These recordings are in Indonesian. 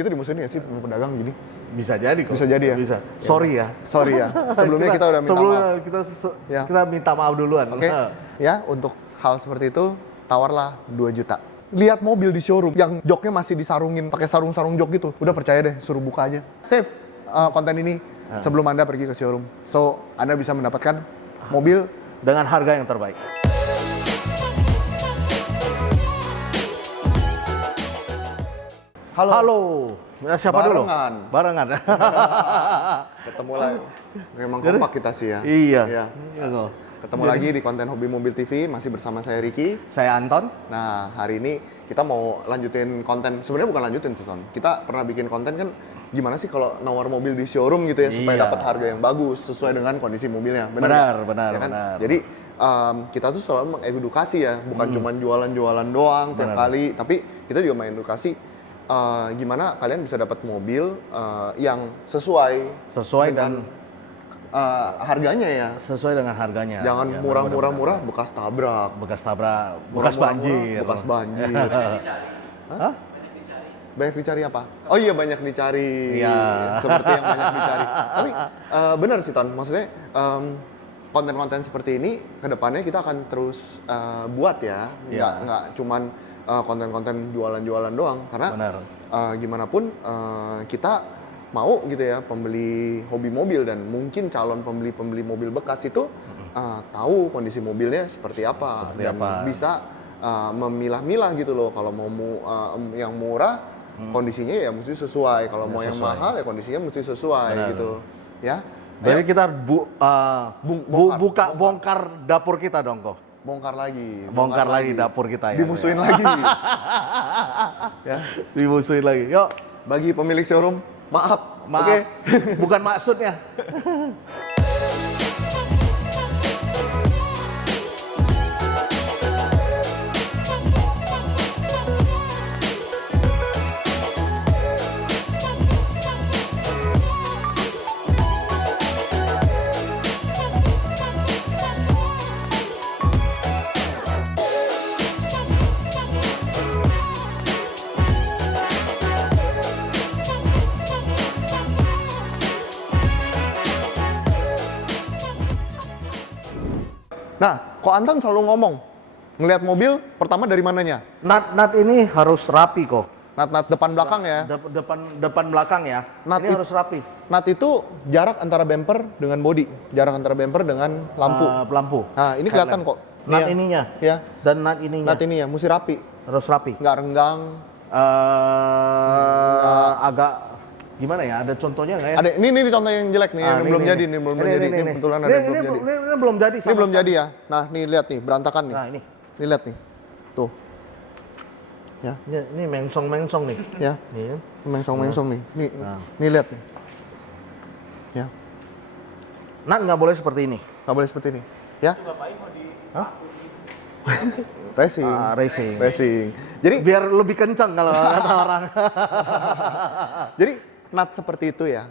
kita dimusuhin nggak sih pedagang gini? Bisa jadi kok. Bisa jadi ya? Bisa. Sorry ya. Sorry ya. Sebelumnya kita udah minta sebelumnya maaf. Ya. Kita minta maaf duluan. Oke. Ya, untuk hal seperti itu tawarlah 2 juta. Lihat mobil di showroom yang joknya masih disarungin pakai sarung-sarung jok gitu. Udah percaya deh, suruh buka aja. Save konten ini sebelum Anda pergi ke showroom. So, Anda bisa mendapatkan mobil Dengan harga yang terbaik. Halo. Ya, siapa Barengan. dulu? Barengan. Ketemu lagi. Memang kompak kita sih ya. Iya. Iya. Ketemu lagi di konten Hobi Mobil TV, masih bersama saya Ricky. Saya Anton. Nah, hari ini kita mau lanjutin konten. Sebenarnya bukan lanjutin sih, Ton. Kita pernah bikin konten kan gimana sih kalau nawar mobil di showroom gitu ya, supaya Iya. dapat harga yang bagus sesuai dengan kondisi mobilnya. Benar, nggak? Ya kan? benar. Jadi kita tuh selalu mengedukasi ya, bukan cuma jualan-jualan doang tiap kali, tapi kita juga mengedukasi gimana kalian bisa dapat mobil yang sesuai Dan harganya ya. sesuai dengan harganya. Jangan Ya, murah-murah bekas tabrak, bekas tabrak, bekas banjir. bekas banjir. Hah? Banyak dicari apa? Oh iya, banyak dicari. Iya. Seperti yang banyak dicari. Tapi benar sih, Ton. Maksudnya konten-konten seperti ini kedepannya kita akan terus buat ya. Nggak cuman konten-konten jualan-jualan doang. Karena Benar. gimana pun kita mau gitu ya, pembeli hobi mobil dan mungkin calon pembeli mobil bekas itu tahu kondisi mobilnya seperti apa. Dan bisa memilah-milah gitu loh. Kalau mau yang murah, kondisinya ya mesti sesuai. Kalau mau yang mahal ya kondisinya mesti sesuai. Benar. Gitu. Ya. Jadi kita bongkar dapur kita dong kok. Bongkar lagi. Bongkar lagi dapur kita ya. Dimusuhin lagi. Ya. Dimusuhin lagi. Yuk. Bagi pemilik showroom, maaf. Maaf. Oke. Bukan maksudnya. Nah, kok Anton selalu ngomong ngelihat mobil pertama dari mananya? Nat ini harus rapi kok. Nat depan belakang ya. Depan belakang ya. Nat Ini harus rapi. Nat itu jarak antara bumper dengan bodi, jarak antara bumper dengan lampu. Lampu. Nah, ini kelihatan kok. Nat Nih ya. ininya. Ya. Dan nat ininya. Nat ini ya, mesti rapi, Harus rapi. nggak renggang. Agak gimana ya? Ada contohnya nggak ya? Ada ini contoh yang jelek nih, yang belum jadi nih, belum jadi. Ini kebetulan ada yang belum jadi. Ini belum jadi. Ini belum jadi ya. Nah, nih lihat nih, berantakan nih. Nah ini. Ini lihat nih. Tuh. Ya, Ini mengsong nih. ya. Nih kan. Mengsong nih. Nih, Nah. nih lihat nih. Ya, Nat nggak boleh seperti ini. nggak boleh seperti ini. Ya. Hah? Racing. Racing. Racing. Jadi Biar lebih kencang kalau kata orang. Jadi nut seperti itu ya,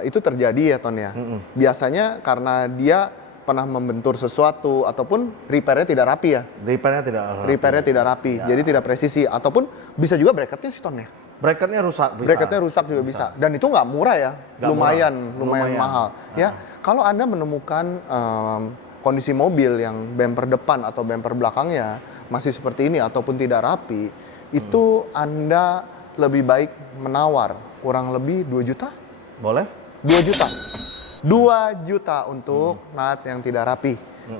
itu terjadi ya Ton ya. Biasanya karena dia pernah membentur sesuatu ataupun repairnya tidak rapi ya. Repairnya tidak rapi, jadi tidak presisi. Ataupun bisa juga bracketnya sih Ton ya. Bracketnya rusak. Bisa. Bracketnya rusak juga bisa. Dan itu nggak murah ya, Nggak lumayan murah. mahal. Ya, kalau Anda menemukan kondisi mobil yang bumper depan atau bumper belakangnya masih seperti ini ataupun tidak rapi, itu Anda lebih baik menawar kurang lebih 2 juta? Boleh? 2 juta. 2 juta untuk nut yang tidak rapi.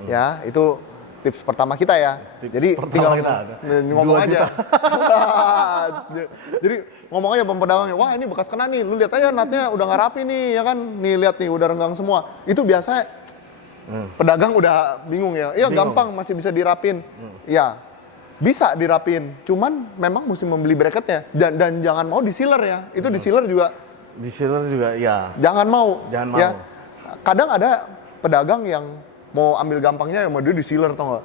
Ya, itu tips pertama kita ya. Jadi tinggal ngomong 2 aja. Jadi ngomong aja pedagangnya, wah ini bekas kena nih, lu lihat aja nutnya udah nggak rapi nih, ya kan? Nih lihat nih udah renggang semua. Itu biasa pedagang udah bingung ya. Iya gampang, masih bisa dirapin. Ya, bisa dirapin. Cuman memang mesti membeli bracketnya. Dan jangan mau di sealer ya. Itu di sealer juga. Di sealer juga ya. Jangan mau. Jangan mau. Ya. Kadang ada pedagang yang mau ambil gampangnya yang mau dia di sealer tau nggak?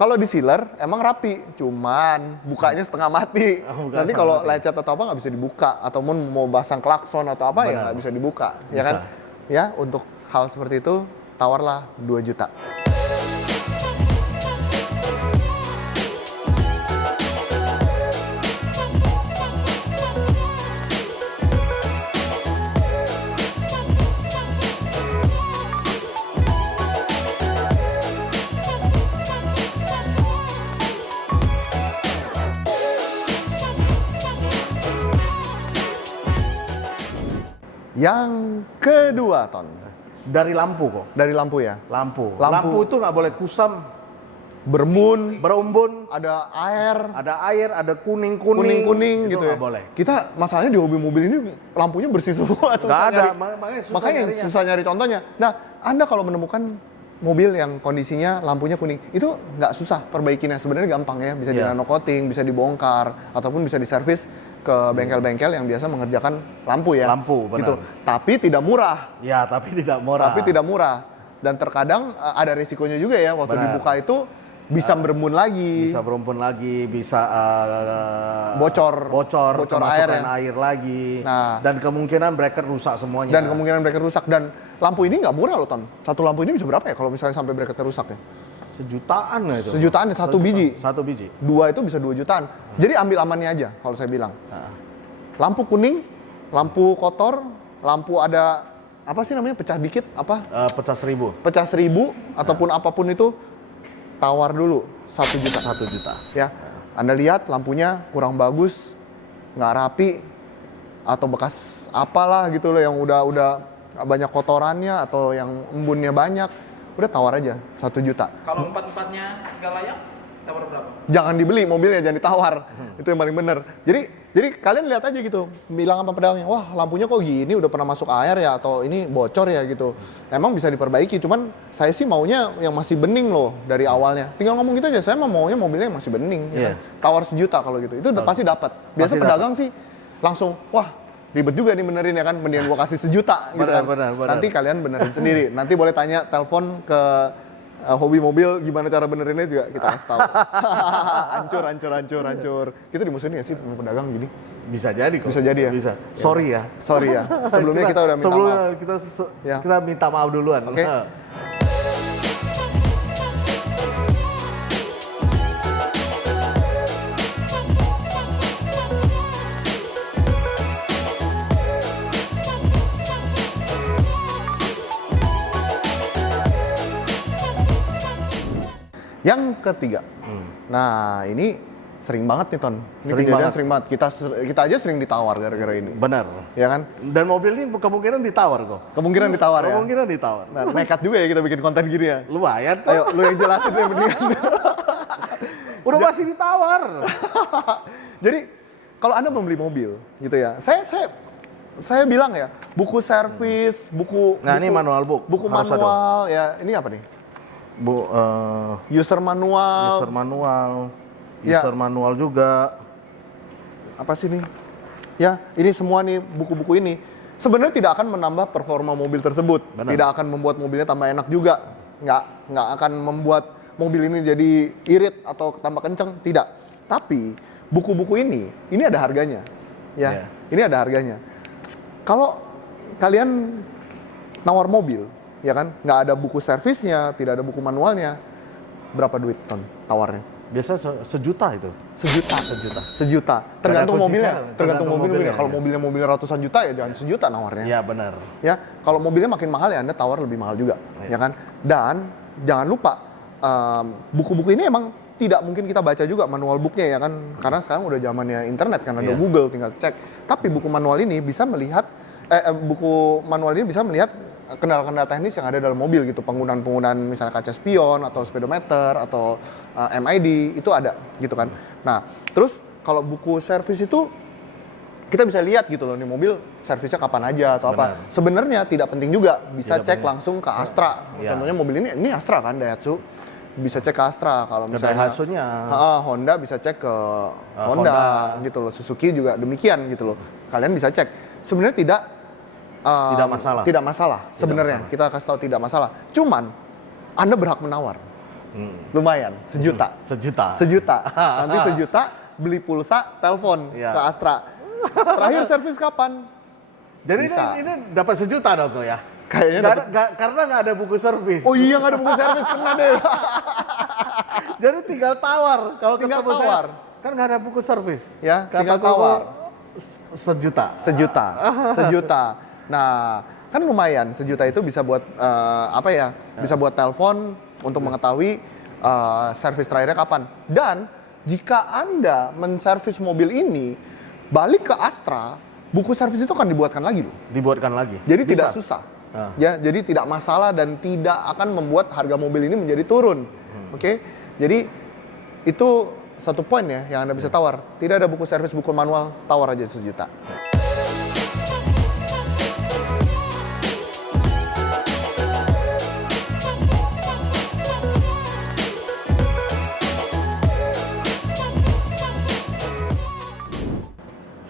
Kalau di sealer emang rapi, cuman bukanya setengah mati. Nanti kalau lecet atau apa nggak bisa dibuka, ataupun mau pasang klakson atau apa ya nggak bisa dibuka, ya kan? Ya, untuk hal seperti itu tawarlah 2 juta. Yang kedua, Ton. Dari lampu kok. Dari lampu ya. Lampu. Lampu. Lampu itu nggak boleh kusam, Berumbun, ada air, ada kuning-kuning. kuning-kuning Itu gitu ya. nggak boleh. Kita masalahnya di hobi mobil ini lampunya bersih semua. Nggak ada, nyari. makanya Makanya nyarinya. susah nyari contohnya. Nah, Anda kalau menemukan mobil yang kondisinya lampunya kuning, itu nggak susah perbaikinya. Sebenarnya gampang ya, bisa di Iya. nano coating, bisa dibongkar, ataupun bisa diservis ke bengkel-bengkel yang biasa mengerjakan lampu ya. Lampu, benar. Gitu. Tapi tidak murah. Ya, tapi tidak murah. Tapi tidak murah. Dan terkadang ada risikonya juga ya, waktu Benar. dibuka itu bisa berembun lagi. Bisa berumpun lagi, bisa Bocor kemasukan air ya. air lagi. Nah. Dan kemungkinan breaker rusak semuanya. Dan kemungkinan breaker rusak. Dan lampu ini nggak murah loh, Ton. Satu lampu ini bisa berapa ya kalau misalnya sampai breaker rusak ya? sejutaan lah itu. Sejutaan ya, satu biji. Satu biji. Dua itu bisa 2 jutaan. Jadi ambil amannya aja kalau saya bilang. Nah. Lampu kuning, lampu kotor, lampu ada apa sih namanya pecah dikit, apa? Pecah 1000. Pecah 1000 ataupun apapun itu, tawar dulu 1 juta. 1 juta. Ya, Anda lihat lampunya kurang bagus, nggak rapi, atau bekas apalah gitu loh yang udah banyak kotorannya atau yang embunnya banyak, udah tawar aja 1 juta. Kalau empat-empatnya nggak layak, tawar berapa? Jangan dibeli mobilnya, jangan ditawar. Itu yang paling bener. Jadi kalian lihat aja gitu, bilang apa pedagangnya, wah lampunya kok gini, udah pernah masuk air ya, atau ini bocor ya gitu. Emang bisa diperbaiki, cuman saya sih maunya yang masih bening loh dari awalnya. Tinggal ngomong gitu aja, saya maunya mobilnya yang masih bening. Iya. Ya. Tawar 1 juta kalau gitu, itu pasti dapat. Biasa Pasti pedagang sih langsung, wah ribet juga nih benerin ya kan, mendingan gua kasih 1 juta gitu kan. Benar. Nanti kalian benerin sendiri. Nanti boleh tanya, telepon ke hobi mobil, gimana cara benerinnya juga kita kasih tahu. hancur. Kita dimusuhin nggak sih sama pedagang gini? Bisa jadi kok. Bisa jadi ya? Bisa. Sorry ya. Sorry ya, sebelumnya kita udah minta sebelumnya maaf. Ya. kita minta maaf duluan. Oke. Yang ketiga, nah ini sering banget nih Ton. Ini Sering kejadian banget. sering banget. Kita aja sering ditawar gara-gara ini, Benar. ya kan? Dan mobil ini kemungkinan ditawar kok. Kemungkinan ditawar ya. Kemungkinan ditawar. Nah, nekat juga ya kita bikin konten gini ya. Lumayan. Ayo, lu yang jelasin deh mendingan. Udah masih ditawar. Jadi kalau Anda membeli mobil gitu ya, saya bilang ya, buku servis, buku Nah, ini manual book. buku Harus manual ya, ini apa nih? User manual, user manual. Ya. User manual juga. apa sih nih? Ya, ini semua nih buku-buku ini sebenarnya tidak akan menambah performa mobil tersebut, Benar. tidak akan membuat mobilnya tambah enak juga, nggak akan membuat mobil ini jadi irit atau tambah kenceng, tidak. Tapi buku-buku ini ada harganya, ya, Ya. ini ada harganya. Kalau kalian nawar mobil, ya kan, nggak ada buku servisnya, tidak ada buku manualnya, berapa duit Ton tawarnya? Biasa sejuta itu. Sejuta. Tergantung kunci mobilnya. servis, Tergantung mobilnya. mobilnya, Kalau ya. mobilnya ratusan juta ya jangan sejuta nawarnya. Ya benar. Ya, kalau mobilnya makin mahal ya Anda tawar lebih mahal juga, ya kan? Dan jangan lupa buku-buku ini emang tidak mungkin kita baca juga manual booknya ya kan, karena sekarang udah zamannya internet kan, ada Iya. Google tinggal cek. Tapi buku manual ini bisa melihat kendala-kendala teknis yang ada dalam mobil gitu, penggunaan misalnya kaca spion atau speedometer atau MID itu ada gitu kan. Nah, terus kalau buku servis itu kita bisa lihat gitu loh, nih mobil servisnya kapan aja atau apa. Benar. Sebenarnya tidak penting juga, bisa Tidak cek penting. langsung ke Astra. Iya. Contohnya mobil ini Astra kan, Daihatsu. Bisa cek ke Astra. Kalau Ke misalnya Daihatsu-nya. Honda bisa cek ke Honda gitu loh. Suzuki juga demikian gitu loh. Kalian bisa cek. Sebenarnya tidak masalah. Tidak masalah sebenarnya. Kita kasih tahu tidak masalah. Cuman Anda berhak menawar. Lumayan, sejuta. Sejuta. Nanti sejuta beli pulsa, telepon Iya. ke Astra. Terakhir servis kapan? Jadi Bisa. ini dapat sejuta dong kok ya. Kayaknya Karena nggak ada buku servis. Oh iya, nggak ada buku servis, kena deh. Jadi tinggal tawar. Kalau Tinggal ketemu saya, tawar. kan nggak ada buku servis. Ya, Kata tinggal gua, tawar. Sejuta. Sejuta. Nah, kan lumayan. Sejuta itu bisa buat Bisa buat telepon untuk mengetahui servis terakhirnya kapan. Dan jika Anda menservis mobil ini balik ke Astra, buku servis itu kan dibuatkan lagi loh. Dibuatkan lagi. Jadi Bisa. tidak susah. Ya, jadi tidak masalah dan tidak akan membuat harga mobil ini menjadi turun. Oke. Jadi itu satu poin ya yang Anda bisa tawar. Tidak ada buku servis, buku manual, tawar aja 1 juta.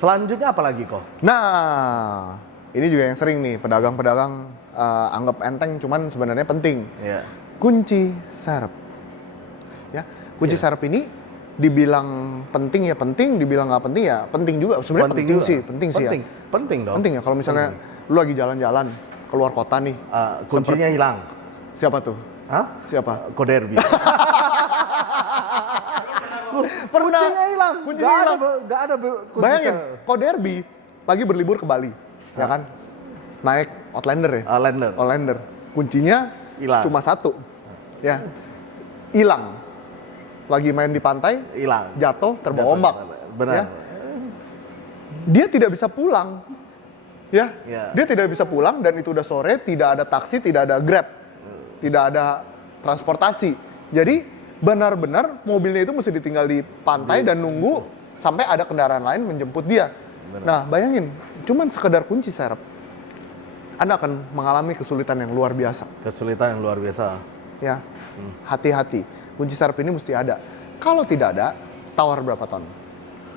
Selanjutnya apa lagi kok? Nah, ini juga yang sering nih pedagang-pedagang anggap enteng, cuman sebenarnya penting. Iya. Kunci serep. Ya, kunci serep ini dibilang penting ya penting, dibilang nggak penting ya penting juga. Sebenarnya penting juga. sih, penting sih ya. Penting dong. Penting ya kalau misalnya lu lagi jalan-jalan keluar kota nih, Kuncinya hilang. siapa tuh? Hah? Siapa? Koderbi. Kuncinya hilang. Kuncinya hilang. Nggak ada kunci Bayangin, serep. Koderbi lagi berlibur ke Bali, ya kan? Naik Outlander ya? Outlander. Kuncinya Hilang. cuma 1. Ya. Hilang. Lagi main di pantai, Hilang. jatuh, terbawa ombak. Benar. Ya. Dia tidak bisa pulang. Ya. Ya. Dia tidak bisa pulang dan itu udah sore, tidak ada taksi, tidak ada Grab. Tidak ada transportasi. Jadi benar-benar mobilnya itu mesti ditinggal di pantai dan nunggu sampai ada kendaraan lain menjemput dia. Benar. Nah, bayangin, cuman sekedar kunci serep, Anda akan mengalami kesulitan yang luar biasa. Kesulitan yang luar biasa. Ya, hati-hati. Kunci serep ini mesti ada. Kalau tidak ada, tawar berapa ton?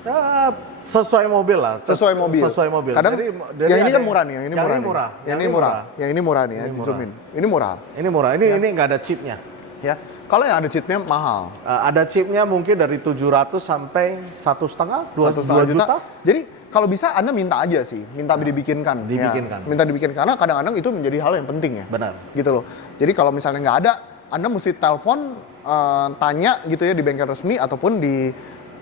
Ya, sesuai mobil lah. Sesuai mobil. Sesuai mobil. Kadang Jadi yang ini ada kan murah nih, yang ini murah. nih. Yang ini murah. Yang ini murah nih, ya, di zoom in. Ini murah. Ini murah. Ini nggak ada chipnya. Ya. Kalau yang ada chipnya mahal. Ada chipnya mungkin dari 700 sampai 1,5, 2 juta. Jadi kalau bisa Anda minta aja sih, minta dibikinkan. Dibikinkan. Ya, minta dibikinkan karena kadang-kadang itu menjadi hal yang penting ya. Benar. Gitu loh. Jadi kalau misalnya nggak ada, Anda mesti telepon, tanya gitu ya di bengkel resmi ataupun di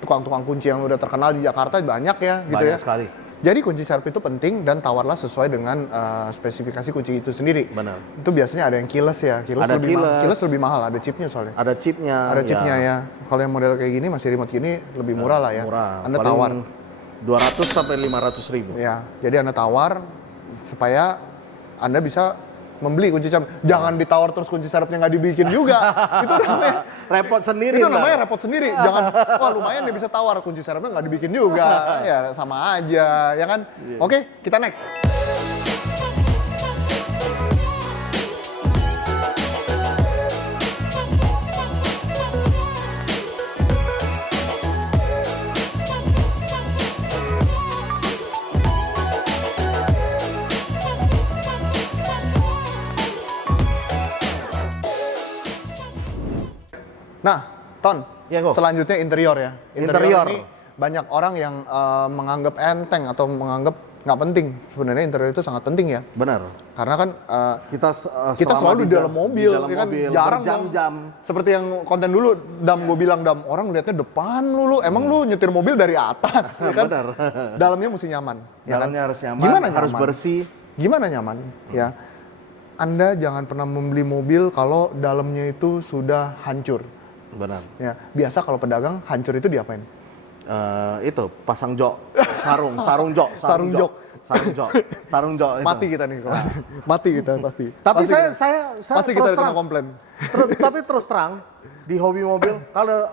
tukang-tukang kunci yang udah terkenal di Jakarta banyak ya gitu Banyak ya. sekali. Jadi kunci serep itu penting dan tawarlah sesuai dengan spesifikasi kunci itu sendiri. Benar. Itu biasanya ada yang keyless ya. Ada Keyless lebih mahal, ada chipnya soalnya. Ada chipnya. Ada chipnya ya. Kalau yang model kayak gini masih remote gini lebih murah lah ya. Murah. Anda Paling tawar. 200 sampai 500 ribu. Ya, jadi Anda tawar supaya Anda bisa membeli kunci serep. Jangan ditawar terus kunci serepnya nggak dibikin juga. Itu namanya Repot sendiri. itu namanya repot sendiri. Jangan, wah lumayan dia bisa tawar kunci serepnya nggak dibikin juga. Ya sama aja, ya kan? Oke, kita next. Nah, Ton, Ya, Go. selanjutnya interior ya. Interior. Ini banyak orang yang menganggap enteng atau menganggap nggak penting. Sebenarnya interior itu sangat penting ya. Benar. Karena kan Kita kita selalu di dalam mobil, dalam ya kan? mobil, Jarang jam-jam. Seperti yang konten dulu, gue bilang, orang lihatnya depan lu. Emang lu nyetir mobil dari atas, ya kan? Benar. Dalamnya mesti nyaman. Ya kan? Dalamnya harus nyaman, Gimana harus nyaman? bersih. Gimana nyaman? Ya, Anda jangan pernah membeli mobil kalau dalamnya itu sudah hancur. Benar. Ya, biasa kalau pedagang hancur itu diapain? Itu pasang jok, sarung jok. Itu. Mati kita nih, mati kita pasti. Tapi Pasti saya pasti kita terus kena terang, komplain. tapi terus terang di hobi mobil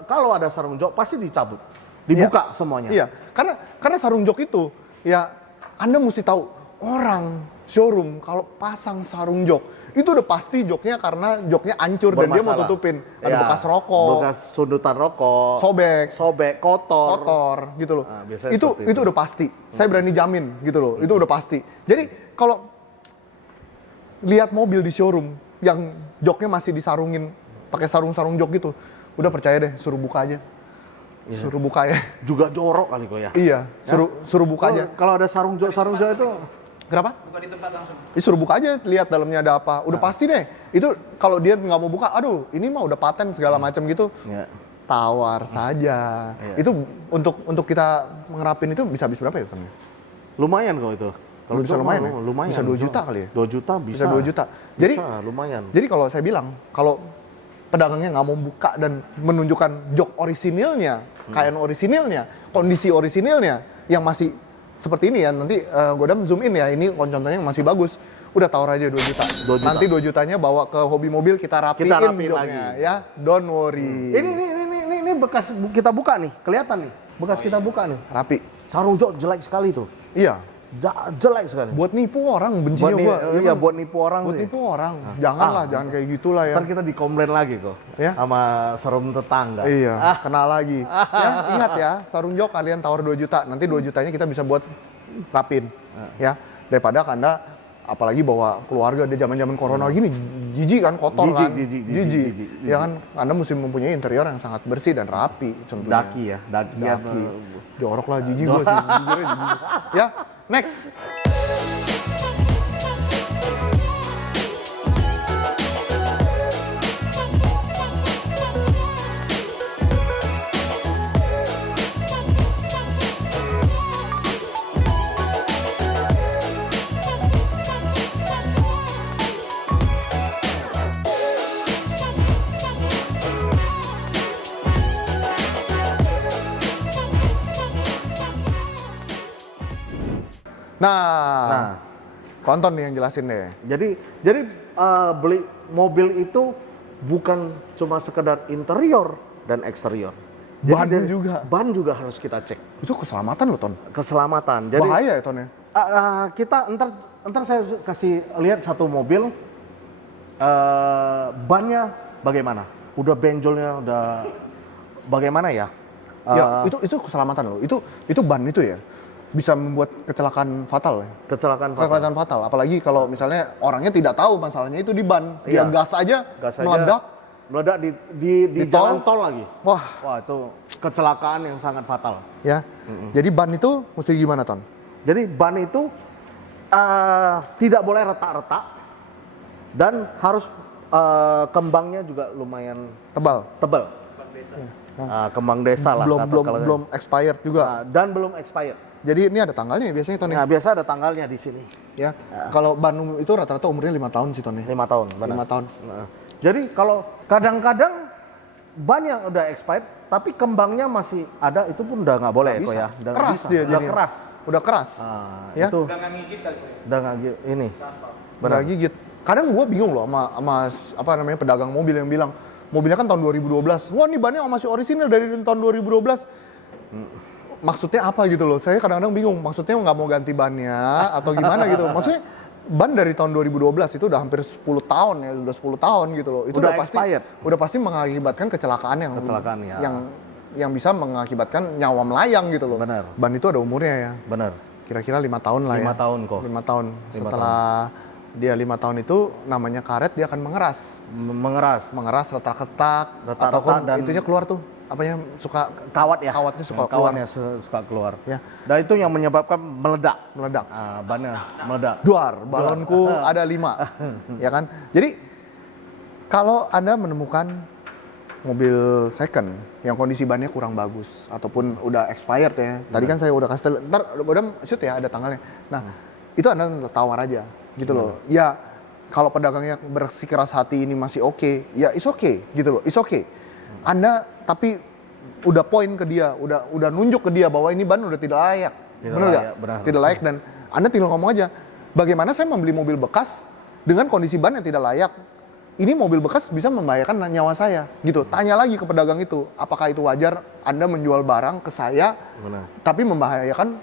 kalau ada sarung jok pasti dicabut, dibuka semuanya. Iya, karena sarung jok itu ya Anda mesti tahu orang showroom kalau pasang sarung jok itu udah pasti joknya karena joknya hancur dan dia mau Bermasalah. tutupin. Ada Ya, bekas rokok, bekas sundutan rokok, sobek, kotor. gitu loh. Nah, biasanya itu seperti itu. udah pasti. Saya berani jamin gitu loh. Itu udah pasti. Jadi kalau lihat mobil di showroom yang joknya masih disarungin pakai sarung-sarung jok gitu, udah percaya deh, suruh buka aja. Suruh buka ya. Juga jorok kali kok ya. Iya, suruh buka aja. Kalau ada sarung jok itu Kenapa? Buka di tempat langsung. Suruh buka aja, lihat dalamnya ada apa. Udah pasti deh. Itu kalau dia nggak mau buka, aduh, ini mah udah paten segala macam gitu. ya. Tawar saja. Iya. Itu untuk kita ngerapin itu bisa habis berapa ya, Tom? Lumayan kok itu. Kalau bisa lumayan ya? Lumayan. Bisa 2 juta kali ya? 2 juta bisa. Bisa 2 juta. Jadi Bisa, lumayan. Jadi kalau saya bilang, kalau pedagangnya nggak mau buka dan menunjukkan jok orisinilnya, kain orisinilnya, kondisi orisinilnya yang masih seperti ini ya, nanti Godam zoom in ya, ini contohnya yang masih bagus. Udah tawar aja 2 juta. 2 juta. Nanti 2 jutanya bawa ke hobi mobil, kita rapiin rapiin joknya, lagi. ya. Don't worry. Ini bekas kita buka nih, kelihatan nih. Bekas kita buka nih. Rapi. Sarung jok jelek sekali tuh. Iya. Jelek sekali. Buat nipu orang, bencinya Buat gua. iya, buat nipu orang Buat sih. nipu orang. Janganlah, jangan kayak gitulah ya. Ntar kita dikomplain lagi kok. Ya. Sama serum tetangga. Iya, kena lagi. Ya, ingat ya, sarung jok kalian tawar 2 juta. Nanti 2 jutanya kita bisa buat rapin. Ya, daripada Anda apalagi bawa keluarga di zaman-zaman corona gini, jijik kan, kotor kan. Jijik. Ya kan, Anda mesti mempunyai interior yang sangat bersih dan rapi contohnya. Daki ya, daki. Jorok lah, jijik gue sih. Jujurnya jijik. Ya, next. Nah, Konton nih yang jelasin deh. Jadi beli mobil itu bukan cuma sekedar interior dan eksterior. Ban juga. Ban juga harus kita cek. Itu keselamatan loh, Ton. Keselamatan. Jadi Bahaya ya, Ton ya? kita entar saya kasih lihat satu mobil, bannya bagaimana? Udah benjolnya udah bagaimana ya? Ya, itu keselamatan loh. Itu ban itu ya. Bisa membuat kecelakaan fatal ya. Kecelakaan fatal. Apalagi kalau misalnya orangnya tidak tahu masalahnya itu di ban. Dia Iya. gas aja, meledak di jalan tol lagi. Wah, itu kecelakaan yang sangat fatal. ya. Jadi ban itu mesti gimana, Ton? Jadi ban itu tidak boleh retak-retak dan harus kembangnya juga lumayan Tebal. tebal. Kembang desa lah. Belum expired juga. Dan belum expired. Jadi ini ada tanggalnya ya biasanya, Ton ya? Nah, biasa ada tanggalnya di sini. Ya. Kalau ban itu rata-rata umurnya 5 tahun sih, Ton ya. 5 tahun, benar. 5 tahun. Nah, jadi kalau kadang-kadang ban yang udah expired tapi kembangnya masih ada, itu pun udah nggak boleh kok ya. Udah Keras dia udah jadinya. keras. Udah keras. Ya. Itu Udah nggak gigit kali Pak. udah nggak ini. Benar gigit. Kadang gua bingung loh sama apa namanya pedagang mobil yang bilang mobilnya kan tahun 2012. Wah, nih bannya masih orisinil dari tahun 2012. Maksudnya apa gitu loh? Saya kadang-kadang bingung. Maksudnya nggak mau ganti bannya atau gimana gitu. Maksudnya ban dari tahun 2012 itu udah hampir 10 tahun ya, udah 10 tahun gitu loh. Itu Udah pasti expired. udah pasti mengakibatkan kecelakaan ya. yang bisa mengakibatkan nyawa melayang gitu loh. Benar. Ban itu ada umurnya ya. Benar. Kira-kira 5 tahun lah 5 ya. tahun kok. 5 tahun. Setelah dia 5 tahun itu namanya karet, dia akan mengeras. Mengeras retak-retak ataupun dan itunya keluar tuh. Apanya suka kawat ya. kawatnya suka keluar. Kawatnya suka keluar. Ya. Dan itu yang menyebabkan meledak. Bannya meledak. Duar, balonku ada 5. Ya kan? Jadi kalau Anda menemukan mobil second yang kondisi bannya kurang bagus ataupun udah expired ya. Tadi kan saya udah kasih, ntar udah shoot ya ada tanggalnya. Nah, itu Anda tawar aja gitu loh. Ya kalau pedagangnya bersikeras hati ini masih oke, ya it's okay gitu loh. It's okay. Anda tapi udah poin ke dia, udah nunjuk ke dia bahwa ini ban udah tidak layak. Benar nggak? Tidak layak, dan Anda tinggal ngomong aja, bagaimana saya membeli mobil bekas dengan kondisi ban yang tidak layak? Ini mobil bekas bisa membahayakan nyawa saya, gitu. Tanya lagi ke pedagang itu, apakah itu wajar Anda menjual barang ke saya, tapi membahayakan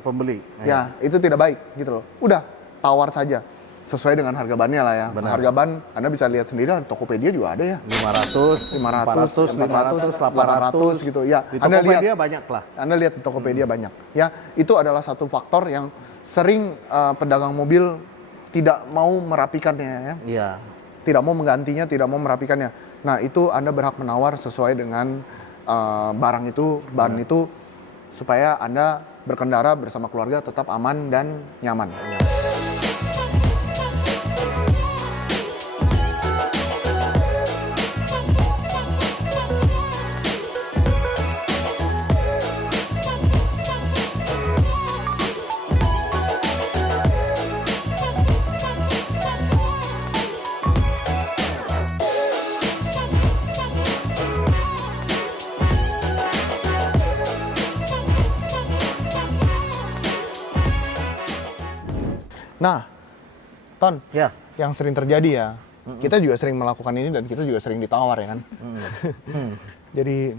pembeli? Ya, itu tidak baik, gitu loh. Udah, tawar saja. Sesuai dengan harga bannya lah ya. Harga ban Anda bisa lihat sendiri, Tokopedia juga ada ya. 500, 800 gitu ya. Di Anda lihat Tokopedia banyak lah. Anda lihat di Tokopedia banyak. Ya, itu adalah satu faktor yang sering pedagang mobil tidak mau merapikannya ya. Iya. Tidak mau menggantinya, tidak mau merapikannya. Nah, itu Anda berhak menawar sesuai dengan barang itu, ban itu, supaya Anda berkendara bersama keluarga tetap aman dan nyaman. Nah, Ton, Ya. yang sering terjadi ya, kita juga sering melakukan ini dan kita juga sering ditawar ya kan. Jadi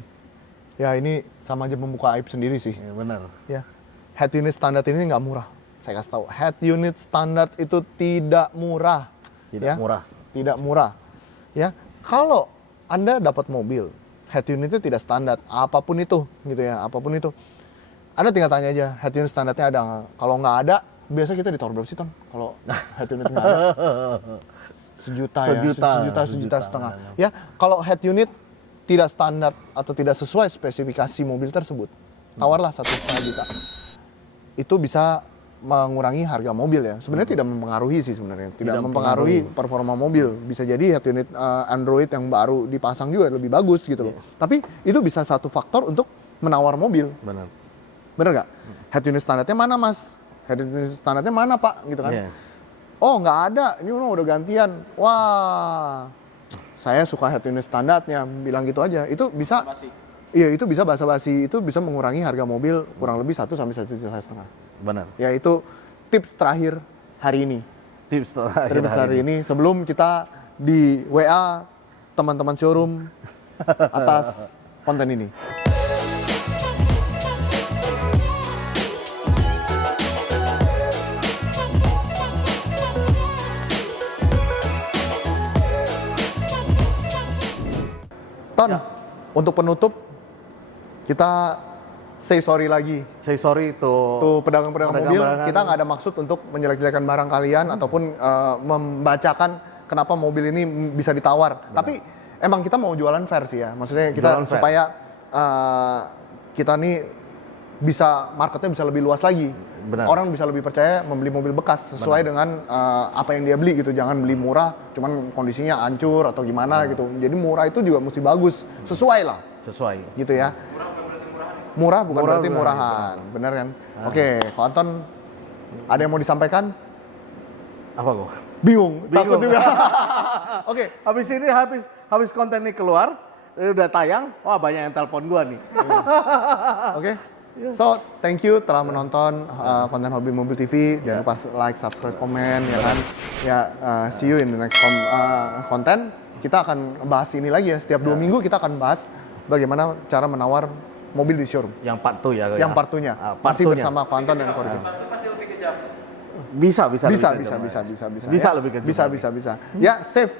ya ini sama aja membuka aib sendiri sih. Ya, benar. Ya, head unit standar ini nggak murah. Saya kasih tahu, head unit standar itu tidak murah. Tidak ya? murah. Tidak murah. Ya, kalau Anda dapat mobil, head unitnya tidak standar, apapun itu, gitu ya, apapun itu. Anda tinggal tanya aja, head unit standarnya ada nggak? Kalau nggak ada, biasa kita ditawar berapa sih, Ton? Kalau head unit nggak ada? Sejuta setengah. Ya, kalau head unit tidak standar atau tidak sesuai spesifikasi mobil tersebut, tawarlah 1,5 juta. Itu bisa mengurangi harga mobil ya. Sebenarnya tidak mempengaruhi sih sebenarnya. Tidak mempengaruhi performa mobil. Bisa jadi head unit Android yang baru dipasang juga lebih bagus gitu loh. Tapi itu bisa satu faktor untuk menawar mobil. Benar. Bener nggak? Head unit standarnya mana mas? Head unit standarnya mana pak? Gitu kan? Yeah. Oh nggak ada, ini udah gantian. Wah, saya suka head unit standarnya. Bilang gitu aja. Itu bisa. Iya, itu bisa basa-basi, itu bisa mengurangi harga mobil kurang lebih 1 sampai 1,5 juta. Benar. Ya itu tips terakhir hari ini. Tips Tips hari ini sebelum kita di WA teman-teman showroom atas konten ini. Ton, untuk penutup kita say sorry lagi. Say sorry Tuh pedagang-pedagang mobil, barangan. kita nggak ada maksud untuk menjelek-jelekan barang kalian ataupun membacakan kenapa mobil ini bisa ditawar. Tapi emang kita mau jualan fair sih ya. Maksudnya kita Jualan fair. supaya kita nih bisa marketnya bisa lebih luas lagi. Benar. Orang bisa lebih percaya membeli mobil bekas sesuai dengan apa yang dia beli gitu. Jangan beli murah, cuman kondisinya hancur atau gimana gitu. Jadi murah itu juga mesti bagus, sesuai lah. Sesuai. Gitu ya. Murah bukan berarti bukan murahan, bener kan? Oke, kalau Anton ada yang mau disampaikan? Apa kok? Bingung. Takut juga. Oke, Habis ini habis konten ini keluar, ini udah tayang, wah banyak yang telepon gua nih. oke. So, thank you telah menonton konten Hobi Mobil TV. Jangan lupa like, subscribe, komen, ya kan? Ya, see you in the next konten. Kita akan bahas ini lagi ya. Setiap 2 minggu kita akan bahas bagaimana cara menawar mobil di showroom. Yang part 2 ya. Yang part 2-nya. Masih bersama Ko Anton dan Ko Rizky. Pasti lebih kejam. Bisa lebih kejam. Bisa. Ya, save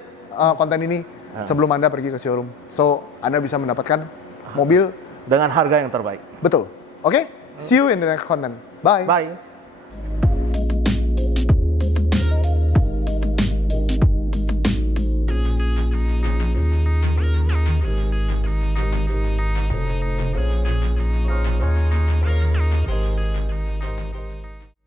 konten ini sebelum Anda pergi ke showroom. So, Anda bisa mendapatkan mobil Dengan harga yang terbaik. betul. Oke? See you in the next content. Bye. Bye.